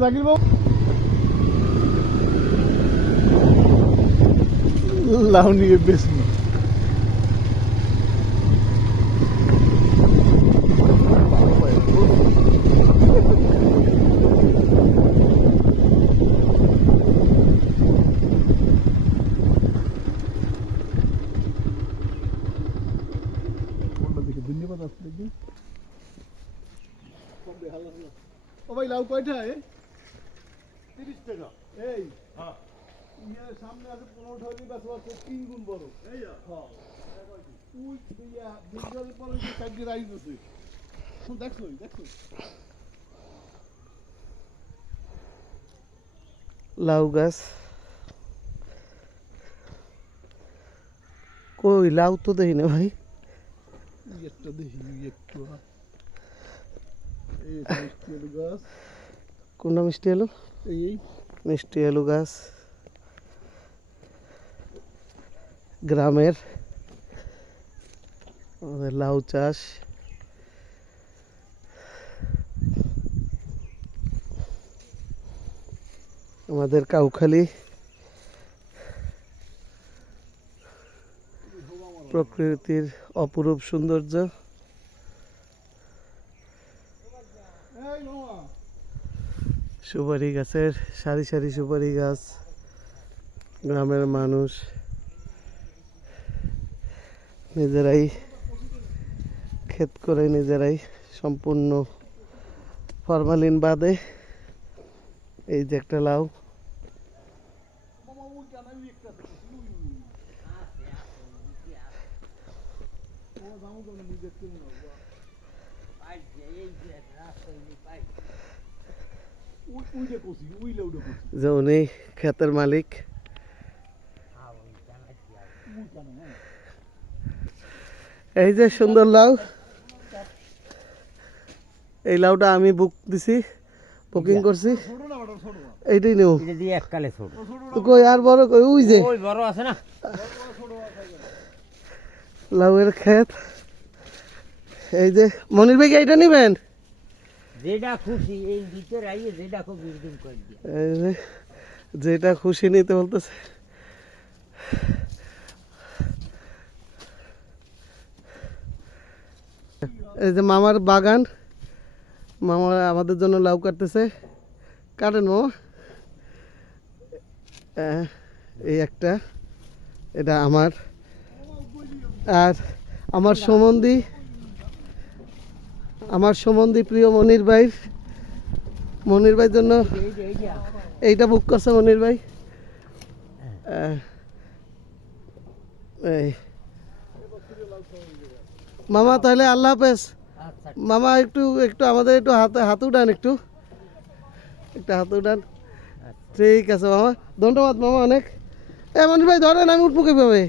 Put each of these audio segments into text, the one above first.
জাকির বাবু লাউ নিয়ে বেশি ধন্যবাদ আসলে কি ও ভাই লাউ কয়টা 30 টাকা এই হ্যাঁ ইয়ার সামনে আছে 15 টাকা বাস আছে 3 গুণ বড় এই হ্যাঁ ওই দিয়া বিজলের পরে যে কাগজি রাইজ আছে দেখছো লাউ গাছ কই লাউ তো দেখি না ভাই একটা দেখি একটু এই মিষ্টি আলু গাছ কোনটা মিষ্টি আলু এই মিষ্টি আলু গাছ গ্রামের আমাদের লাউ চাষ আমাদের কাউখালী প্রকৃতির অপরূপ সৌন্দর্য সুপারি গাছের সারি সারি সুপারি গাছ গ্রামের মানুষ নিজেরাই ক্ষেত করে নিজেরাই সম্পূর্ণ ফরমালিন বাদে এই যে একটা লাউ যে উনি ক্ষেতের মালিক এই যে সুন্দর লাউ এই লাউটা আমি বুক দিছি বুকিং করছি এইটাই নেও তো কই আর বড় কই ওই যে বড় আছে না লাউয়ের ক্ষেত এই যে মনির ভাই এইটা নেবেন যেটা খুশি এই ভিতরে আইয়ে যেটা খুব বিল্ডিং করে দিয়ে এই যে যেটা খুশি নিতে বলতেছে এই যে মামার বাগান মামা আমাদের জন্য লাউ কাটতেছে কাটেন মামা এই একটা এটা আমার আর আমার সম্বন্ধী প্রিয় মনির ভাইয়ের জন্য এইটা বুক করছে মনির ভাই এই মামা তাহলে আল্লাহ হাফেজ মামা একটু আমাদের একটু হাত উঠান একটু হাত উঠান ঠিক আছে মামা ধন্যবাদ মামা অনেক মনির ভাই ধরেন আমি উঠবো কিভাবে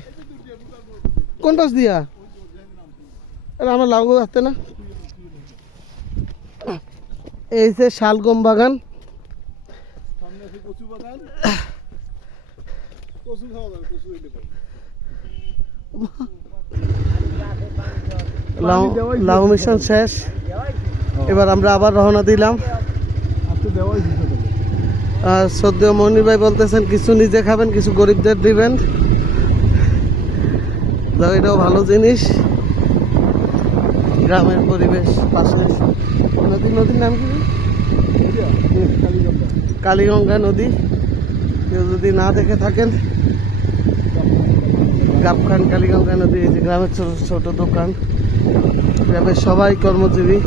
কোন পাশ দিয়া আমার লাউ আসতে না এই যে শালগম বাগান লাউ মিশন শেষ এবার আমরা আবার রওনা দিলাম আর সদ্য মনির ভাই বলতেছেন কিছু নিজে খাবেন কিছু গরিবদের দিবেন এটাও ভালো জিনিস গ্রামের পরিবেশ পাশে নদীর নাম কি কালীগঙ্গা নদী কেউ যদি না দেখে থাকেন গাবখান কালীগঙ্গা নদী এই যে গ্রামের ছোট ছোট দোকান গ্রামের সবাই কর্মজীবী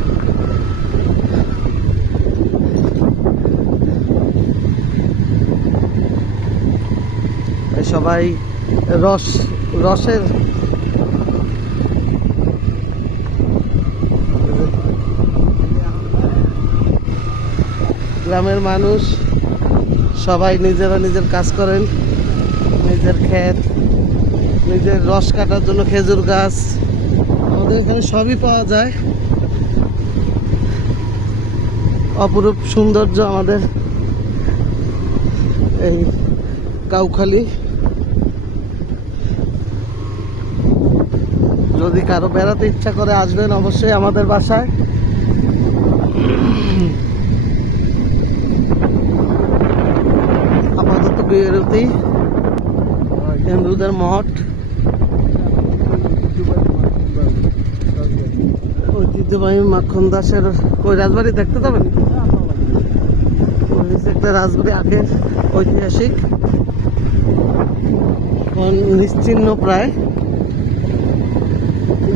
সবাই রসের গ্রামের মানুষ সবাই নিজেরা নিজের কাজ করেন, নিজের ক্ষেত, নিজের রস কাটার জন্য খেজুর গাছ, আমাদের এখানে সবই পাওয়া যায়। অপরূপ সৌন্দর্য আমাদের এই কাউখালী। যদি কারো বেড়াতে ইচ্ছা করে আসবেন অবশ্যই আমাদের বাসায়। আপাতত বিরতি, হিন্দুদের মঠ, ঐতিহ্যবাহী মাখন দাসের ওই রাজবাড়ি দেখতে যাবেন। ওই যে একটা রাজবাড়ি আগের ঐতিহাসিক, এখন নিশ্চিহ্ন প্রায়।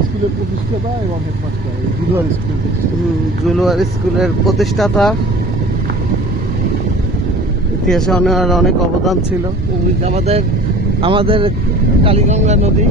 স্কুলের প্রতিষ্ঠাতা এবং হেডমাস্টার জুলুয়ার স্কুল। জুলুয়ার স্কুলের প্রতিষ্ঠাতা, ইতিহাসে অনেক অবদান ছিল। আমাদের কালীগঙ্গা নদী